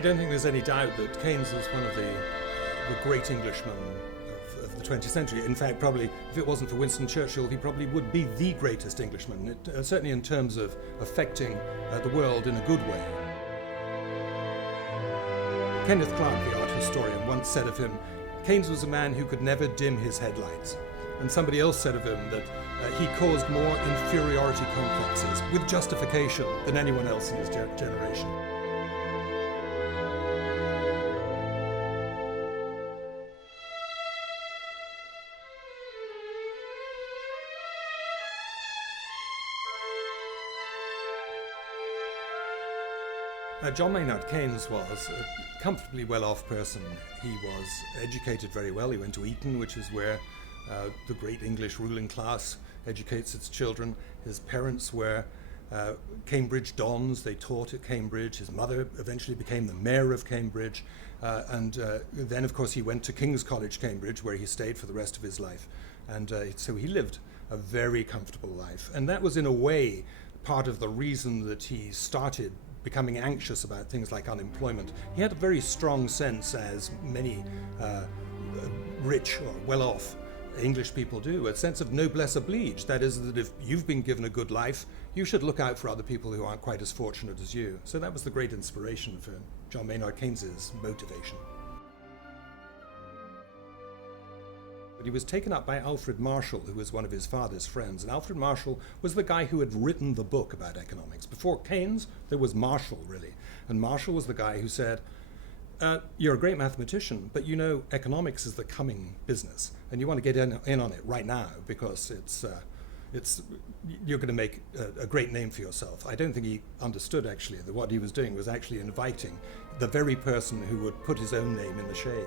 I don't think there's any doubt that Keynes was one of the great Englishmen of the 20th century. In fact, probably, if it wasn't for Winston Churchill, he probably would be the greatest Englishman, certainly in terms of affecting the world in a good way. Kenneth Clark, the art historian, once said of him, Keynes was a man who could never dim his headlights. And somebody else said of him that he caused more inferiority complexes, with justification, than anyone else in his generation. John Maynard Keynes was a comfortably well-off person. He was educated very well. He went to Eton, which is where the great English ruling class educates its children. His parents were Cambridge dons. They taught at Cambridge. His mother eventually became the mayor of Cambridge. And then, of course, he went to King's College, Cambridge, where he stayed for the rest of his life. And so he lived a very comfortable life. And that was, in a way, part of the reason that he started becoming anxious about things like unemployment. He had a very strong sense, as many rich or well-off English people do, a sense of noblesse oblige. That is, that if you've been given a good life, you should look out for other people who aren't quite as fortunate as you. So that was the great inspiration for John Maynard Keynes's motivation. But he was taken up by Alfred Marshall, who was one of his father's friends. And Alfred Marshall was the guy who had written the book about economics. Before Keynes, there was Marshall, really. And Marshall was the guy who said, you're a great mathematician, but you know economics is the coming business. And you want to get in on it right now, because you're going to make a great name for yourself. I don't think he understood, actually, that what he was doing was actually inviting the very person who would put his own name in the shade.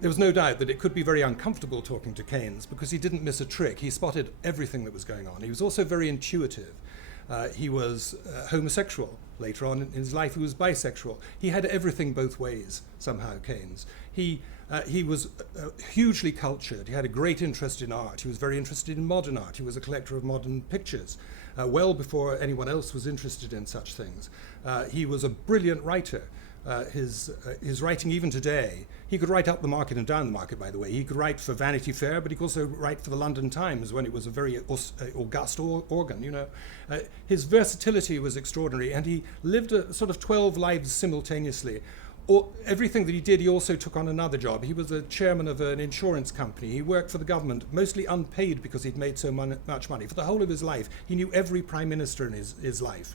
There was no doubt that it could be very uncomfortable talking to Keynes, because he didn't miss a trick. He spotted everything that was going on. He was also very intuitive. He was homosexual. Later on in his life, he was bisexual. He had everything both ways, somehow, Keynes. He was hugely cultured. He had a great interest in art. He was very interested in modern art. He was a collector of modern pictures, well before anyone else was interested in such things. He was a brilliant writer. His writing, even today, he could write up the market and down the market, by the way. He could write for Vanity Fair, but he could also write for the London Times when it was a very august organ, you know. His versatility was extraordinary, and he lived a sort of 12 lives simultaneously. Everything that he did, he also took on another job. He was the chairman of an insurance company. He worked for the government, mostly unpaid because he'd made so much money. For the whole of his life, he knew every prime minister in his life.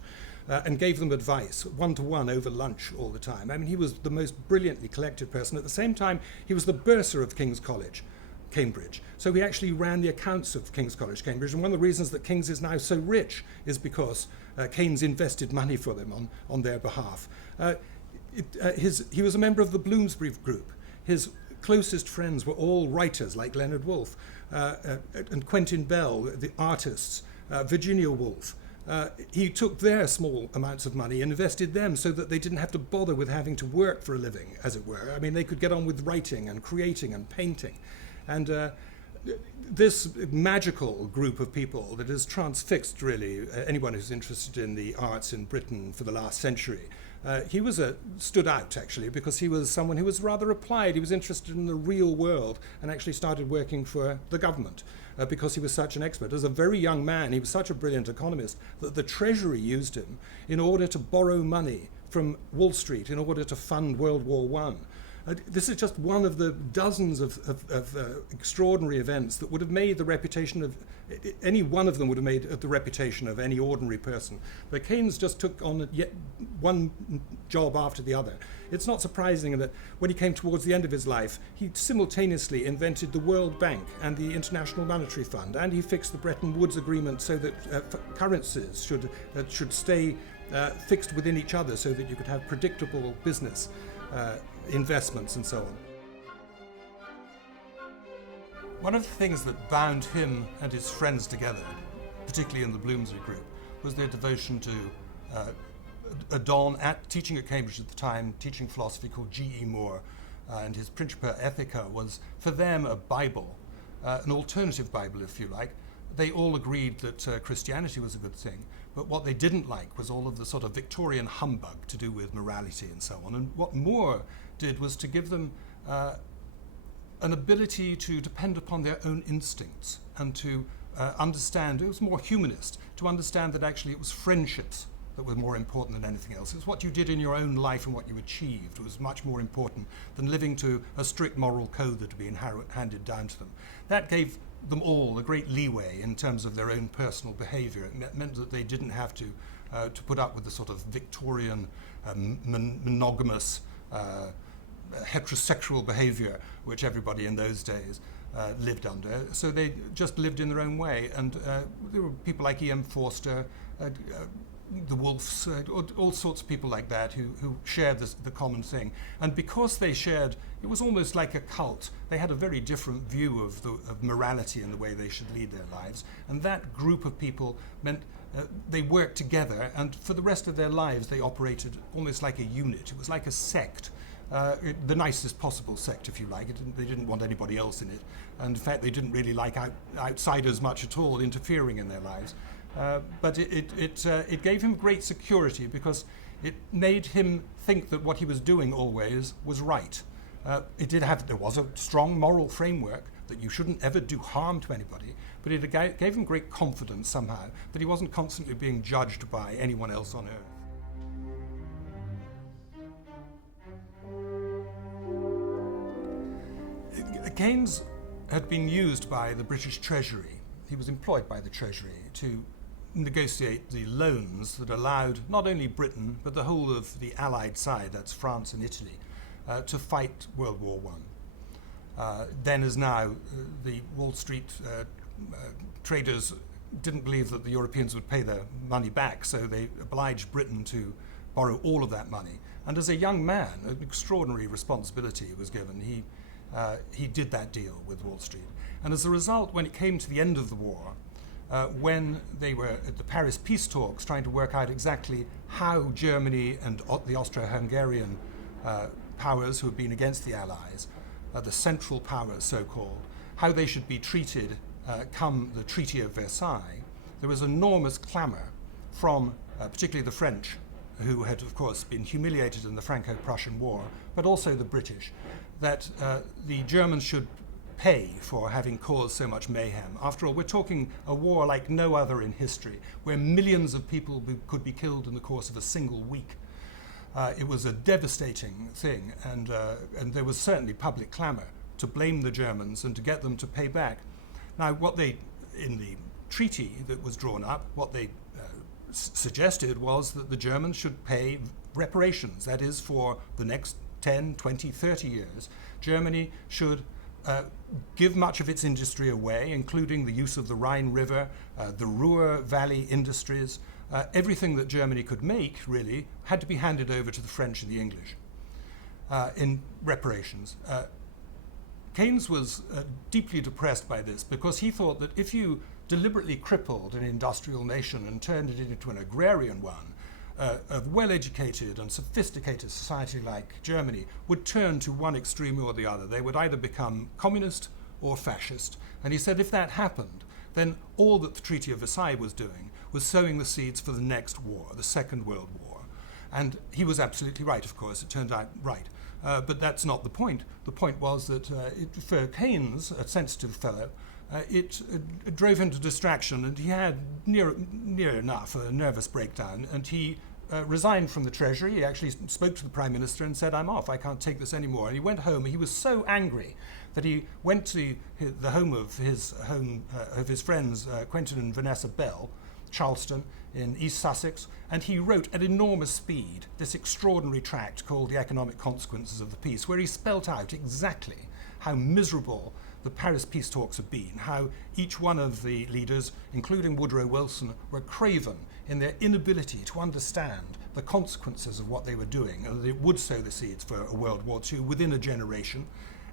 And gave them advice, one-to-one over lunch all the time. I mean, he was the most brilliantly collected person. At the same time, he was the bursar of King's College, Cambridge. So he actually ran the accounts of King's College, Cambridge. And one of the reasons that King's is now so rich is because Keynes invested money for them on their behalf. He was a member of the Bloomsbury Group. His closest friends were all writers like Leonard Woolf and Quentin Bell, the artists, Virginia Woolf. He took their small amounts of money and invested them so that they didn't have to bother with having to work for a living, as it were. I mean, they could get on with writing and creating and painting. And this magical group of people that has transfixed, really, anyone who's interested in the arts in Britain for the last century. He stood out, actually, because he was someone who was rather applied. He was interested in the real world and actually started working for the government because he was such an expert. As a very young man, he was such a brilliant economist that the Treasury used him in order to borrow money from Wall Street in order to fund World War I. This is just one of the dozens of extraordinary events that would have made the reputation of, any one of them would have made the reputation of any ordinary person. But Keynes just took on yet one job after the other. It's not surprising that when he came towards the end of his life, he simultaneously invented the World Bank and the International Monetary Fund, and he fixed the Bretton Woods Agreement so that currencies should stay fixed within each other so that you could have predictable business investments and so on. One of the things that bound him and his friends together, particularly in the Bloomsbury Group, was their devotion to a don teaching at Cambridge at the time, teaching philosophy, called G.E. Moore, and his Principia Ethica was, for them, a Bible, an alternative Bible, if you like. They all agreed that Christianity was a good thing, but what they didn't like was all of the sort of Victorian humbug to do with morality and so on. And what More did was to give them an ability to depend upon their own instincts and to understand, it was more humanist, to understand that actually it was friendships that were more important than anything else. It was what you did in your own life and what you achieved was much more important than living to a strict moral code that had been handed down to them. That gave them all a great leeway in terms of their own personal behavior. It meant that they didn't have to put up with the sort of Victorian monogamous heterosexual behavior which everybody in those days lived under. So they just lived in their own way. And there were people like E.M. Forster, the Wolfs, all sorts of people like that who shared the common thing. And because they shared, it was almost like a cult. They had a very different view of morality and the way they should lead their lives. And that group of people meant they worked together, and for the rest of their lives they operated almost like a unit. It was like a sect. The nicest possible sect, if you like. They didn't want anybody else in it. And in fact, they didn't really like outsiders much at all interfering in their lives. But it gave him great security because it made him think that what he was doing always was right. There was a strong moral framework that you shouldn't ever do harm to anybody, but it gave him great confidence somehow that he wasn't constantly being judged by anyone else on earth. Keynes had been used by the British Treasury. He was employed by the Treasury to negotiate the loans that allowed not only Britain, but the whole of the Allied side, that's France and Italy, to fight World War I. Then as now, the Wall Street traders didn't believe that the Europeans would pay their money back, so they obliged Britain to borrow all of that money. And as a young man, an extraordinary responsibility was given. He did that deal with Wall Street. And as a result, when it came to the end of the war, when they were at the Paris peace talks trying to work out exactly how Germany and the Austro-Hungarian powers who had been against the Allies, the Central Powers so-called, how they should be treated come the Treaty of Versailles, there was enormous clamour from particularly the French, who had of course been humiliated in the Franco-Prussian War, but also the British, that the Germans should pay for having caused so much mayhem. After all, we're talking a war like no other in history, where millions of people could be killed in the course of a single week. It was a devastating thing, and there was certainly public clamour to blame the Germans and to get them to pay back. Now, in the treaty that was drawn up, what they suggested was that the Germans should pay reparations. That is, for the next 10, 20, 30 years, Germany should give much of its industry away, including the use of the Rhine River, the Ruhr Valley industries. Everything that Germany could make, really, had to be handed over to the French and the English in reparations. Keynes was deeply depressed by this because he thought that if you deliberately crippled an industrial nation and turned it into an agrarian one, a well-educated and sophisticated society like Germany would turn to one extreme or the other. They would either become communist or fascist. And he said if that happened, then all that the Treaty of Versailles was doing was sowing the seeds for the next war, the Second World War. And he was absolutely right, of course. It turned out right. But that's not the point. The point was that for Keynes, a sensitive fellow, it drove him to distraction, and he had near enough a nervous breakdown, and he resigned from the Treasury. He actually spoke to the Prime Minister and said, "I'm off, I can't take this anymore." And he went home. He was so angry that he went to the home of his friends, Quentin and Vanessa Bell, Charleston in East Sussex, and he wrote at enormous speed this extraordinary tract called The Economic Consequences of the Peace, where he spelt out exactly how miserable the Paris peace talks had been, how each one of the leaders, including Woodrow Wilson, were craven in their inability to understand the consequences of what they were doing, and that it would sow the seeds for a World War II within a generation.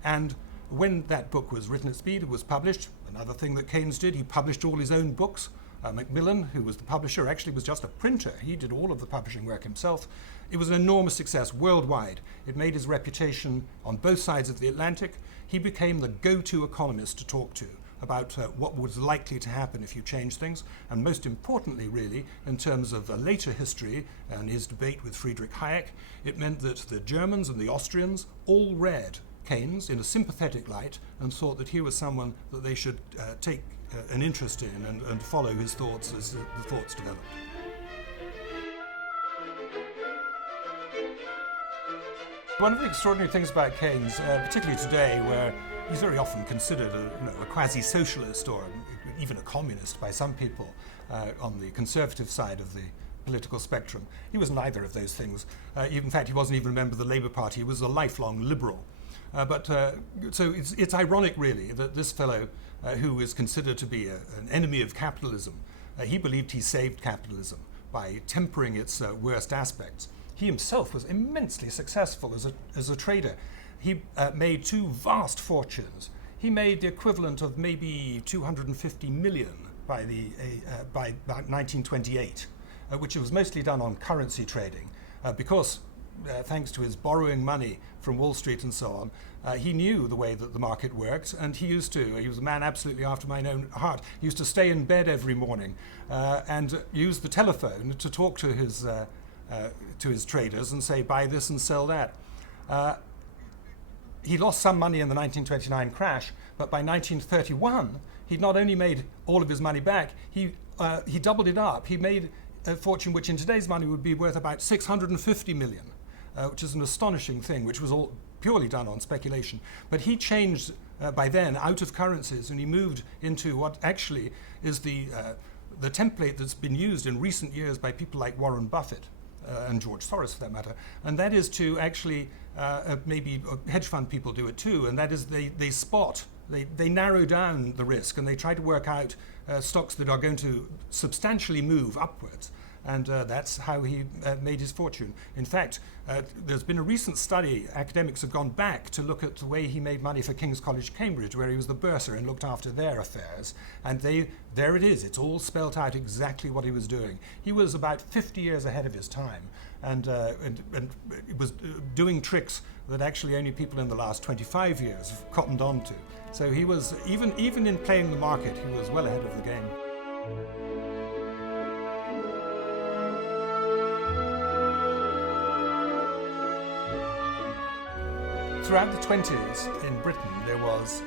And when that book was written at speed, it was published. Another thing that Keynes did, he published all his own books. Macmillan, who was the publisher, actually was just a printer. He did all of the publishing work himself. It was an enormous success worldwide. It made his reputation on both sides of the Atlantic. He became the go-to economist to talk to about what was likely to happen if you change things, and most importantly, really, in terms of a later history and his debate with Friedrich Hayek, it meant that the Germans and the Austrians all read Keynes in a sympathetic light and thought that he was someone that they should take an interest in and follow his thoughts as the thoughts developed. One of the extraordinary things about Keynes, particularly today, where he's very often considered a quasi-socialist or even a communist by some people on the conservative side of the political spectrum. He was neither of those things. In fact, he wasn't even a member of the Labour Party. He was a lifelong liberal. So it's ironic, really, that this fellow, who is considered to be an enemy of capitalism, he believed he saved capitalism by tempering its worst aspects. He himself was immensely successful as a trader. He made two vast fortunes. He made the equivalent of maybe 250 million by about 1928, which was mostly done on currency trading, because thanks to his borrowing money from Wall Street and so on, he knew the way that the market worked, and he was a man absolutely after my own heart. He used to stay in bed every morning and use the telephone to talk to his traders and say, buy this and sell that. He lost some money in the 1929 crash, but by 1931, he'd not only made all of his money back, he doubled it up. He made a fortune which in today's money would be worth about 650 million, which is an astonishing thing, which was all purely done on speculation. But he changed by then out of currencies, and he moved into what actually is the template that's been used in recent years by people like Warren Buffett and George Soros, for that matter, and that is to actually maybe hedge fund people do it too, and that is they narrow down the risk and they try to work out stocks that are going to substantially move upwards, and that's how he made his fortune. In fact, there's been a recent study, academics have gone back to look at the way he made money for King's College, Cambridge, where he was the bursar and looked after their affairs, and there it is, it's all spelt out exactly what he was doing. He was about 50 years ahead of his time, and was doing tricks that actually only people in the last 25 years have cottoned on to. So he was, even in playing the market, he was well ahead of the game. Throughout the 20s in Britain, there was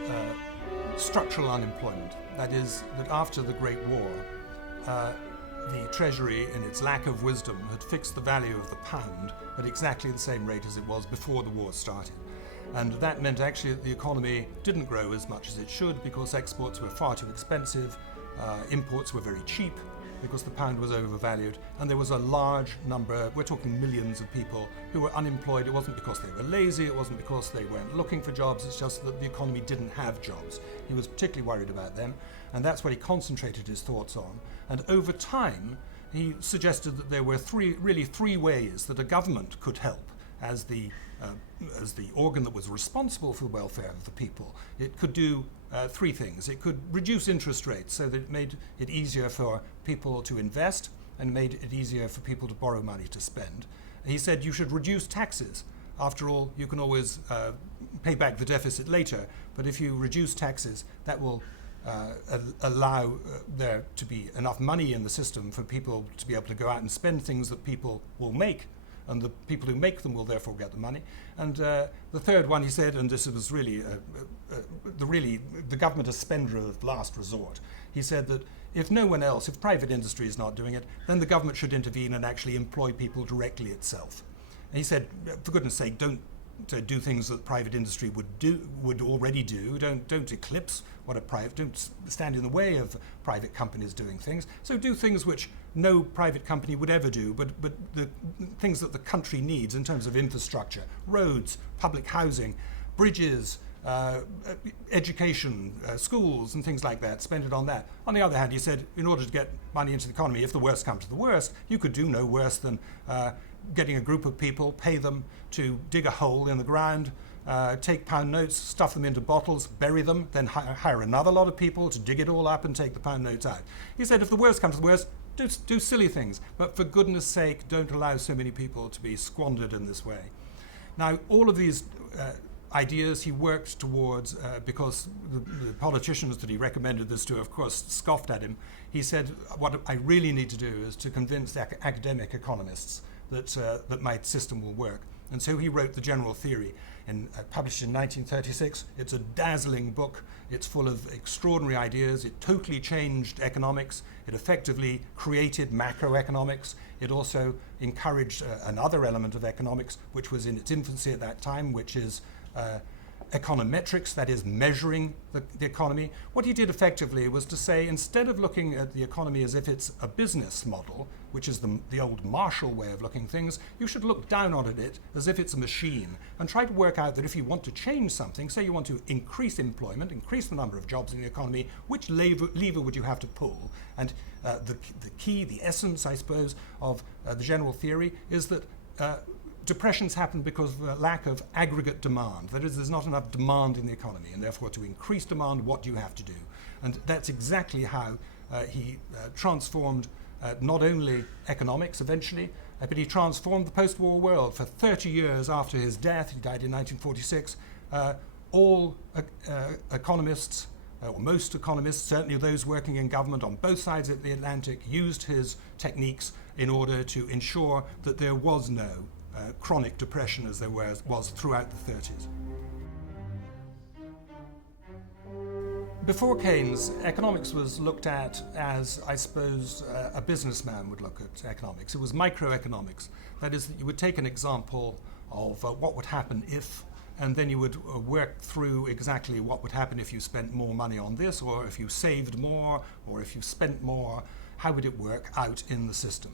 structural unemployment. That is, that after the Great War, the Treasury, in its lack of wisdom, had fixed the value of the pound at exactly the same rate as it was before the war started. And that meant actually that the economy didn't grow as much as it should because exports were far too expensive, imports were very cheap because the pound was overvalued, and there was a large number, we're talking millions of people, who were unemployed. It wasn't because they were lazy, it wasn't because they weren't looking for jobs, it's just that the economy didn't have jobs. He was particularly worried about them, and that's what he concentrated his thoughts on. And over time, he suggested that there were three ways that a government could help as the organ that was responsible for the welfare of the people. It could do three things. It could reduce interest rates so that it made it easier for people to invest and made it easier for people to borrow money to spend. He said you should reduce taxes. After all, you can always pay back the deficit later, but if you reduce taxes, that will allow there to be enough money in the system for people to be able to go out and spend things that people will make, and the people who make them will therefore get the money. And the third one, he said, and this was really the government a spender of last resort. He said that if no one else, if private industry is not doing it, then the government should intervene and actually employ people directly itself. And he said, for goodness sake, don't do things that private industry would already do. Don't eclipse don't stand in the way of private companies doing things. So do things which no private company would ever do, but the things that the country needs in terms of infrastructure, roads, public housing, bridges, education, schools and things like that, spend it on that. On the other hand, he said, in order to get money into the economy, if the worst comes to the worst, you could do no worse than getting a group of people, pay them to dig a hole in the ground, take pound notes, stuff them into bottles, bury them, then hire another lot of people to dig it all up and take the pound notes out. He said, if the worst comes to the worst, do silly things, but for goodness sake, don't allow so many people to be squandered in this way. Now, all of these ideas he worked towards, because the politicians that he recommended this to, of course, scoffed at him. He said, what I really need to do is to convince academic economists that my system will work. And so he wrote the general theory, published in 1936. It's a dazzling book. It's full of extraordinary ideas. It totally changed economics. It effectively created macroeconomics. It also encouraged another element of economics, which was in its infancy at that time, which is econometrics, that is measuring the economy. What he did effectively was to say, instead of looking at the economy as if it's a business model, which is the old Marshall way of looking at things, you should look down on it as if it's a machine and try to work out that if you want to change something, say you want to increase employment, increase the number of jobs in the economy, which lever would you have to pull? And the key, the essence, I suppose, of the general theory is that depressions happen because of a lack of aggregate demand. That is, there's not enough demand in the economy, and therefore to increase demand, what do you have to do? And that's exactly how he transformed not only economics eventually, but he transformed the post-war world. For 30 years after his death, he died in 1946, all economists, or most economists, certainly those working in government on both sides of the Atlantic, used his techniques in order to ensure that there was no chronic depression as there was throughout the 30s. Before Keynes, economics was looked at as, I suppose, a businessman would look at economics. It was microeconomics. That is, that you would take an example of what would happen if, and then you would work through exactly what would happen if you spent more money on this, or if you saved more, or if you spent more, how would it work out in the system?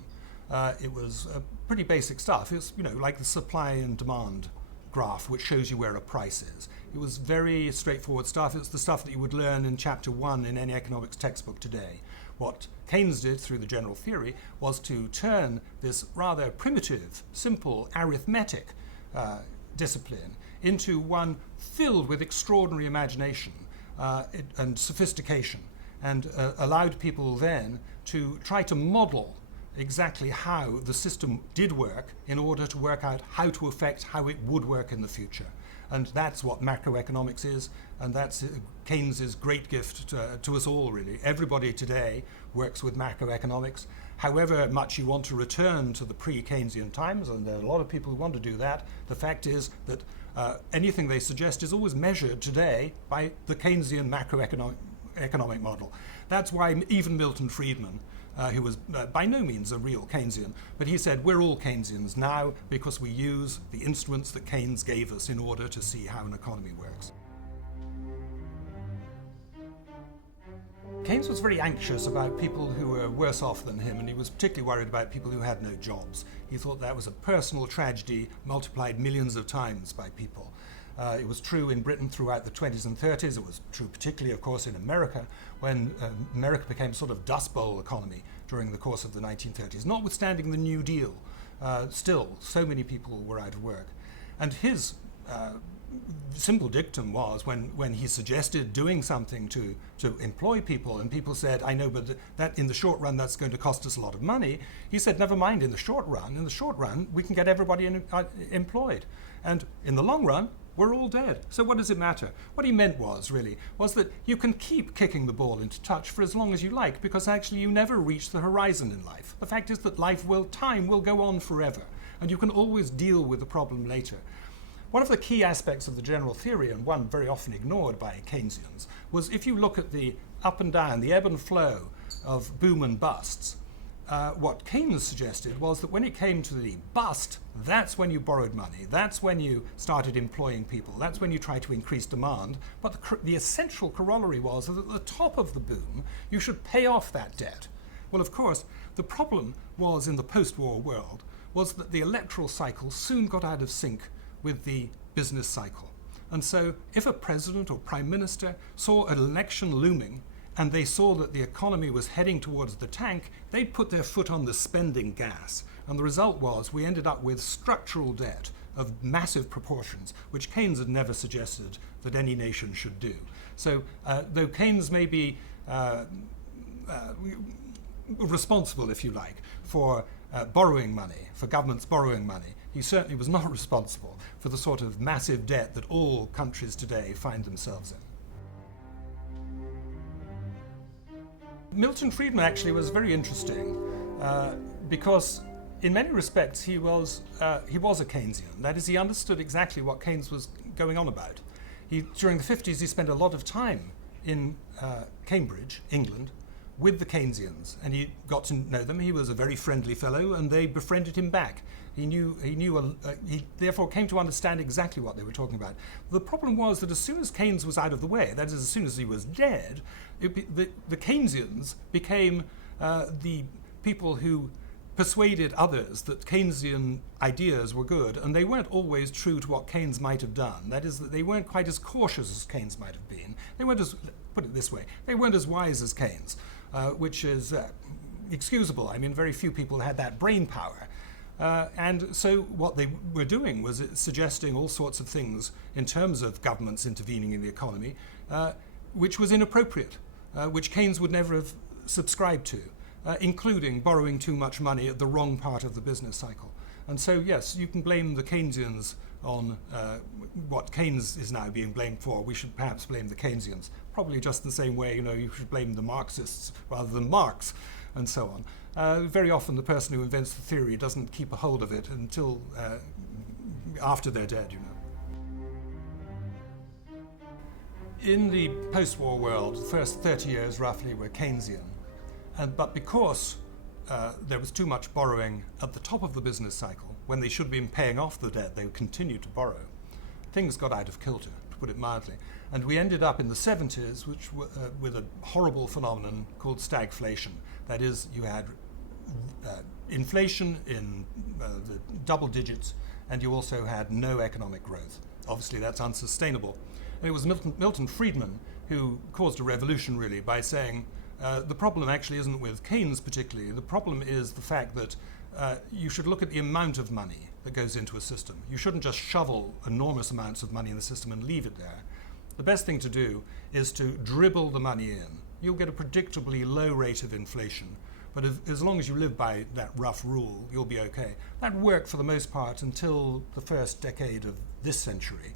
It was pretty basic stuff. It's, like the supply and demand graph, which shows you where a price is. It was very straightforward stuff. It's the stuff that you would learn in chapter 1 in any economics textbook today. What Keynes did through the general theory was to turn this rather primitive, simple arithmetic discipline into one filled with extraordinary imagination and sophistication, and allowed people then to try to model exactly how the system did work in order to work out how to affect how it would work in the future. And that's what macroeconomics is, and that's Keynes's great gift to us all, really. Everybody today works with macroeconomics. However much you want to return to the pre-Keynesian times, and there are a lot of people who want to do that, the fact is that anything they suggest is always measured today by the Keynesian macroeconomic model. That's why even Milton Friedman, who was by no means a real Keynesian, but he said, we're all Keynesians now because we use the instruments that Keynes gave us in order to see how an economy works. Keynes was very anxious about people who were worse off than him, and he was particularly worried about people who had no jobs. He thought that was a personal tragedy multiplied millions of times by people. It was true in Britain throughout the 20s and 30s. It was true particularly, of course, in America, when America became a sort of Dust Bowl economy during the course of the 1930s. Notwithstanding the New Deal, still, so many people were out of work. And his simple dictum was, when he suggested doing something to employ people, and people said, I know, but that in the short run, that's going to cost us a lot of money. He said, never mind in the short run, we can get everybody employed. And in the long run, we're all dead. So what does it matter? What he meant was that you can keep kicking the ball into touch for as long as you like, because actually you never reach the horizon in life. The fact is that time will go on forever, and you can always deal with the problem later. One of the key aspects of the general theory, and one very often ignored by Keynesians, was if you look at the up and down, the ebb and flow of boom and busts, what Keynes suggested was that when it came to the bust, that's when you borrowed money, that's when you started employing people, that's when you tried to increase demand. But the essential corollary was that at the top of the boom, you should pay off that debt. Well, of course, the problem was in the post-war world was that the electoral cycle soon got out of sync with the business cycle. And so if a president or prime minister saw an election looming and they saw that the economy was heading towards the tank, they'd put their foot on the spending gas. And the result was we ended up with structural debt of massive proportions, which Keynes had never suggested that any nation should do. So though Keynes may be responsible, if you like, for borrowing money, for governments borrowing money, he certainly was not responsible for the sort of massive debt that all countries today find themselves in. Milton Friedman actually was very interesting because in many respects he was a Keynesian. That is, he understood exactly what Keynes was going on about. During the 50s he spent a lot of time in Cambridge, England, with the Keynesians, and he got to know them. He was a very friendly fellow, and they befriended him back. He therefore came to understand exactly what they were talking about. The problem was that as soon as Keynes was out of the way, that is, as soon as he was dead, the Keynesians became the people who persuaded others that Keynesian ideas were good, and they weren't always true to what Keynes might have done. That is, that they weren't quite as cautious as Keynes might have been. They weren't as, put it this way, they weren't as wise as Keynes, which is excusable. I mean, very few people had that brain power. And so what they were doing was suggesting all sorts of things in terms of governments intervening in the economy, which was inappropriate, which Keynes would never have subscribed to, including borrowing too much money at the wrong part of the business cycle. And so, yes, you can blame the Keynesians on what Keynes is now being blamed for. We should perhaps blame the Keynesians, probably just in the same way, you should blame the Marxists rather than Marx, and so on. Very often the person who invents the theory doesn't keep a hold of it until after they're dead, In the post-war world, the first 30 years roughly were Keynesian. But because there was too much borrowing at the top of the business cycle, when they should have been paying off the debt, they continued to borrow. Things got out of kilter, to put it mildly. And we ended up in the 70s with a horrible phenomenon called stagflation. That is, you had inflation in the double digits, and you also had no economic growth. Obviously, that's unsustainable. And it was Milton Friedman who caused a revolution, really, by saying, the problem actually isn't with Keynes particularly. The problem is the fact that you should look at the amount of money that goes into a system. You shouldn't just shovel enormous amounts of money in the system and leave it there. The best thing to do is to dribble the money in. You'll get a predictably low rate of inflation, but as long as you live by that rough rule, you'll be okay. That worked for the most part until the first decade of this century,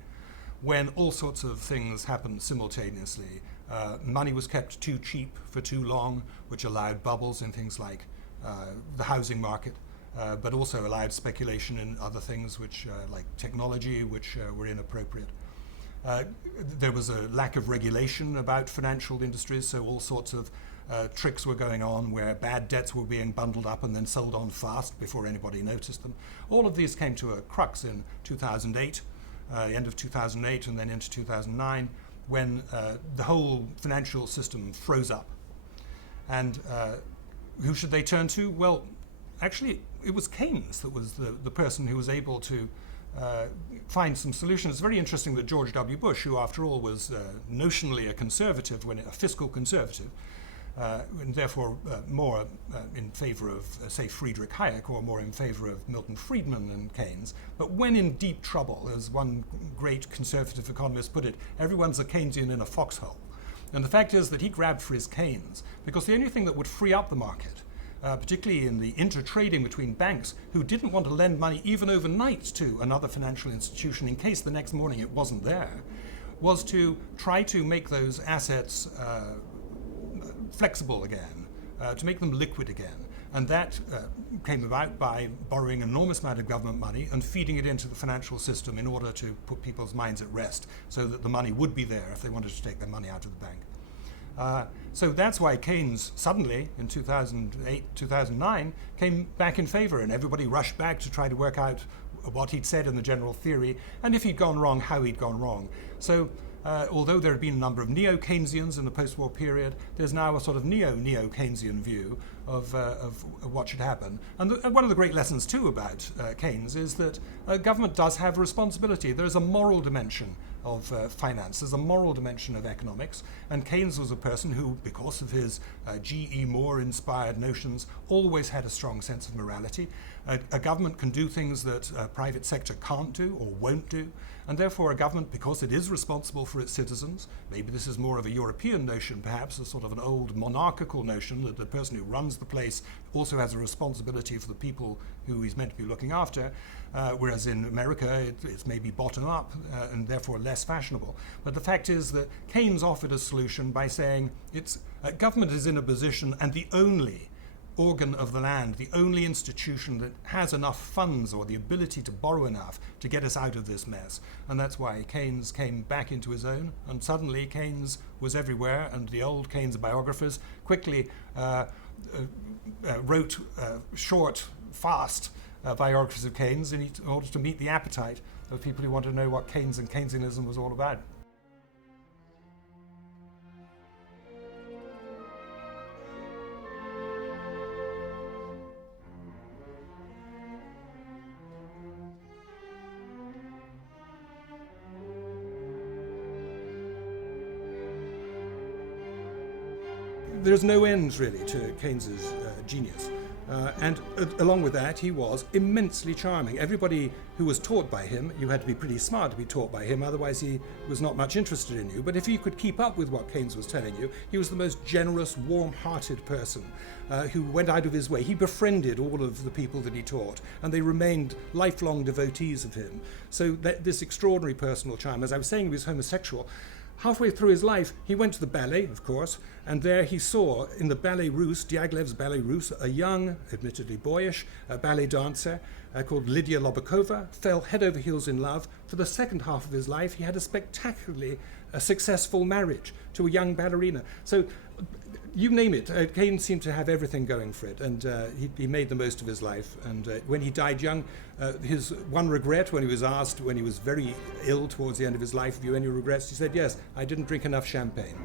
when all sorts of things happened simultaneously. Money was kept too cheap for too long, which allowed bubbles in things like the housing market, but also allowed speculation in other things, which like technology, which were inappropriate. There was a lack of regulation about financial industries, so all sorts of tricks were going on where bad debts were being bundled up and then sold on fast before anybody noticed them. All of these came to a crux in 2008, the end of 2008 and then into 2009, when the whole financial system froze up. And who should they turn to? Well, actually, it was Keynes that was the person who was able to find some solutions. It's very interesting that George W. Bush, who after all was notionally a conservative, a fiscal conservative, and therefore more in favor of, say, Friedrich Hayek, or more in favor of Milton Friedman than Keynes. But when in deep trouble, as one great conservative economist put it, everyone's a Keynesian in a foxhole. And the fact is that he grabbed for his Keynes, because the only thing that would free up the market, particularly in the inter-trading between banks, who didn't want to lend money even overnight to another financial institution in case the next morning it wasn't there, was to try to make those assets flexible again, to make them liquid again. And that came about by borrowing an enormous amount of government money and feeding it into the financial system in order to put people's minds at rest so that the money would be there if they wanted to take their money out of the bank. So that's why Keynes suddenly, in 2008, 2009, came back in favor, and everybody rushed back to try to work out what he'd said in the general theory, and if he'd gone wrong, how he'd gone wrong. So although there had been a number of neo-Keynesians in the post-war period, there's now a sort of neo-Keynesian view of what should happen. And one of the great lessons, too, about Keynes is that government does have a responsibility. There's a moral dimension of finance. There's a moral dimension of economics. And Keynes was a person who, because of his G.E. Moore-inspired notions, always had a strong sense of morality. A government can do things that a private sector can't do or won't do. And therefore a government, because it is responsible for its citizens, maybe this is more of a European notion perhaps, a sort of an old monarchical notion that the person who runs the place also has a responsibility for the people who he's meant to be looking after, whereas in America it's maybe bottom up and therefore less fashionable. But the fact is that Keynes offered a solution by saying government is in a position, and the only organ of the land, the only institution that has enough funds or the ability to borrow enough to get us out of this mess. And that's why Keynes came back into his own, and suddenly Keynes was everywhere, and the old Keynes biographers quickly wrote short, fast biographies of Keynes in order to meet the appetite of people who want to know what Keynes and Keynesianism was all about. There's no end, really, to Keynes's genius. And along with that, he was immensely charming. Everybody who was taught by him, you had to be pretty smart to be taught by him, otherwise he was not much interested in you. But if you could keep up with what Keynes was telling you, he was the most generous, warm-hearted person who went out of his way. He befriended all of the people that he taught, and they remained lifelong devotees of him. So this extraordinary personal charm, as I was saying, he was homosexual. Halfway through his life, he went to the ballet, of course, and there he saw in the Ballet Russe, Diaghilev's Ballet Russe, a young, admittedly boyish, ballet dancer called Lydia Lobakova, fell head over heels in love. For the second half of his life, he had a spectacularly successful marriage to a young ballerina. So you name it, Keynes seemed to have everything going for it, and he made the most of his life. And when he died young, his one regret, when he was asked, when he was very ill towards the end of his life, have you any regrets? He said, yes, I didn't drink enough champagne.